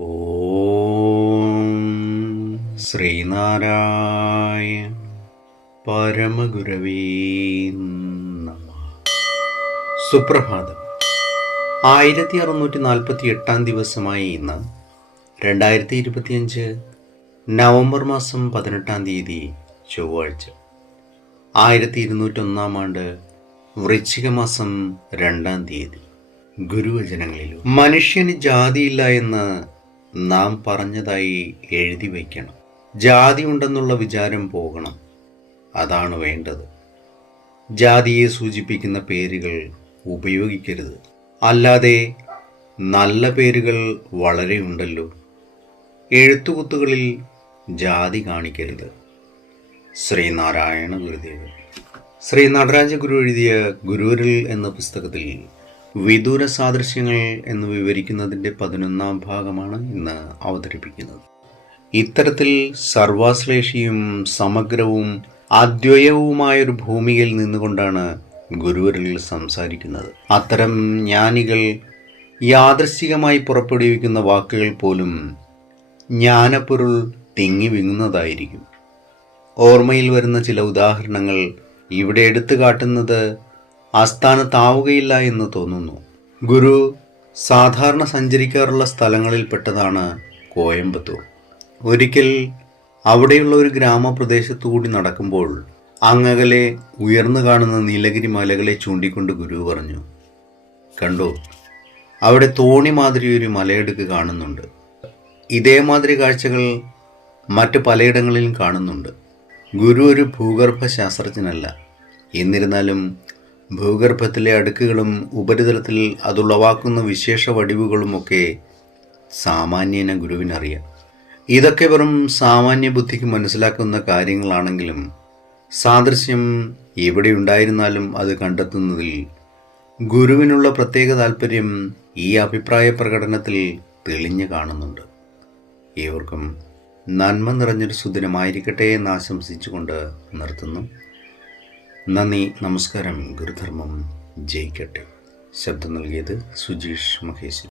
ഓം ശ്രീനാരായ പരമഗുരവേ സുപ്രഭാതം. ആയിരത്തി അറുന്നൂറ്റി നാൽപ്പത്തി എട്ടാം ദിവസമായ ഇന്ന് രണ്ടായിരത്തി ഇരുപത്തിയഞ്ച് നവംബർ മാസം പതിനെട്ടാം തീയതി ചൊവ്വാഴ്ച. ആയിരത്തി ഇരുന്നൂറ്റൊന്നാം ആണ്ട് വൃശ്ചിക മാസം രണ്ടാം തീയതി. ഗുരുവചനങ്ങളിലും മനുഷ്യന് ജാതിയില്ല എന്ന് നാം പറഞ്ഞതായി എഴുതി വയ്ക്കണം. ജാതി ഉണ്ടെന്നുള്ള വിചാരം പോകണം. അതാണ് വേണ്ടത്. ജാതിയെ സൂചിപ്പിക്കുന്ന പേരുകൾ ഉപയോഗിക്കരുത്. അല്ലാതെ നല്ല പേരുകൾ വളരെ ഉണ്ടല്ലോ. എഴുത്തുകുത്തുകളിൽ ജാതി കാണിക്കരുത്. ശ്രീനാരായണ ഗുരുദേവൻ. ശ്രീ നടരാജ ഗുരു എഴുതിയ ഗുരുവരിൽ എന്ന പുസ്തകത്തിൽ വിദൂര സാദൃശ്യങ്ങൾ എന്ന് വിവരിക്കുന്നതിന്റെ പതിനൊന്നാം ഭാഗമാണ് ഇന്ന് അവതരിപ്പിക്കുന്നത്. ഇത്തരത്തിൽ സർവാശ്ലേഷിയും സമഗ്രവും അദ്വയവുമായൊരു ഭൂമിയിൽ നിന്നുകൊണ്ടാണ് ഗുരുവരിൽ സംസാരിക്കുന്നത്. അത്തരം ജ്ഞാനികൾ യാദൃശ്ചികമായി പുറപ്പെടുവിക്കുന്ന വാക്കുകൾ പോലും ജ്ഞാനപ്പൊരുൾ തിങ്ങി വിങ്ങുന്നതായിരിക്കും. ഓർമ്മയിൽ വരുന്ന ചില ഉദാഹരണങ്ങൾ ഇവിടെ എടുത്തു കാട്ടുന്നത് ആസ്ഥാനത്താവുകയില്ല എന്ന് തോന്നുന്നു. ഗുരു സാധാരണ സഞ്ചരിക്കാറുള്ള സ്ഥലങ്ങളിൽപ്പെട്ടതാണ് കോയമ്പത്തൂർ. ഒരിക്കൽ അവിടെയുള്ള ഒരു ഗ്രാമപ്രദേശത്തു കൂടി നടക്കുമ്പോൾ അങ്ങകലെ ഉയർന്നു കാണുന്ന നീലഗിരി മലകളെ ചൂണ്ടിക്കൊണ്ട് ഗുരു പറഞ്ഞു കണ്ടോ അവിടെ തോണി മാതിരി ഒരു മലയിടുക്ക് കാണുന്നുണ്ട്. ഇതേമാതിരി കാഴ്ചകൾ മറ്റ് പലയിടങ്ങളിലും കാണുന്നുണ്ട്. ഗുരു ഒരു ഭൂഗർഭ ശാസ്ത്രജ്ഞനല്ല എന്നിരുന്നാലും ഭൂഗർഭത്തിലെ അടുക്കുകളും ഉപരിതലത്തിൽ അതുളവാക്കുന്ന വിശേഷ വടിവുകളുമൊക്കെ സാമാന്യന ഗുരുവിനറിയാം. ഇതൊക്കെ വെറും സാമാന്യ ബുദ്ധിക്ക് മനസ്സിലാക്കുന്ന കാര്യങ്ങളാണെങ്കിലും സാദൃശ്യം എവിടെയുണ്ടായിരുന്നാലും അത് കണ്ടെത്തുന്നതിൽ ഗുരുവിനുള്ള പ്രത്യേക താല്പര്യം ഈ അഭിപ്രായ പ്രകടനത്തിൽ തെളിഞ്ഞു കാണുന്നുണ്ട്. ഏവർക്കും നന്മ നിറഞ്ഞൊരു സുദിനമായിരിക്കട്ടെ എന്ന് ആശംസിച്ചുകൊണ്ട് നിർത്തുന്നു. നന്ദി നമസ്കാരം ഗുരുധർമ്മം ജയിക്കട്ടെ. ശബ്ദം നൽകിയത് സുജീഷ് മഹേശൻ